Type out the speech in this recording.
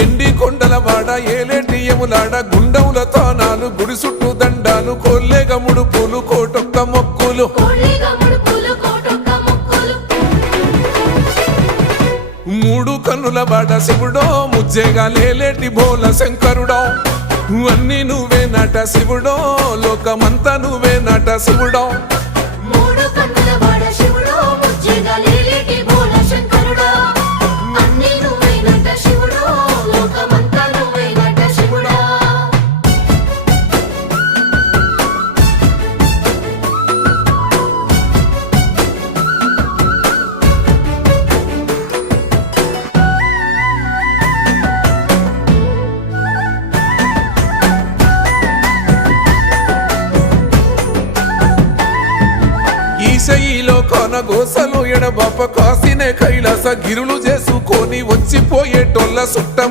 ఎండి కొండల వాడ ఏలేటి యములాడ గుండముల తానాలు గుడి చుట్టూ దండాలు కోల్లేగ ముడుపులు కోటొక్క మొక్కులు మూడు కన్నుల వాడ శివుడో ముజ్జేగా లేలేటి భోల శంకరుడో అన్ని నువ్వే నట శివుడో లోకమంతా నువ్వే నట శివుడో ఈశయిలో కొన గోసలు ఎడబాప కాసినే కైలాస గిరులు చేసుకొని వచ్చిపోయేటోళ్ళ సుట్టం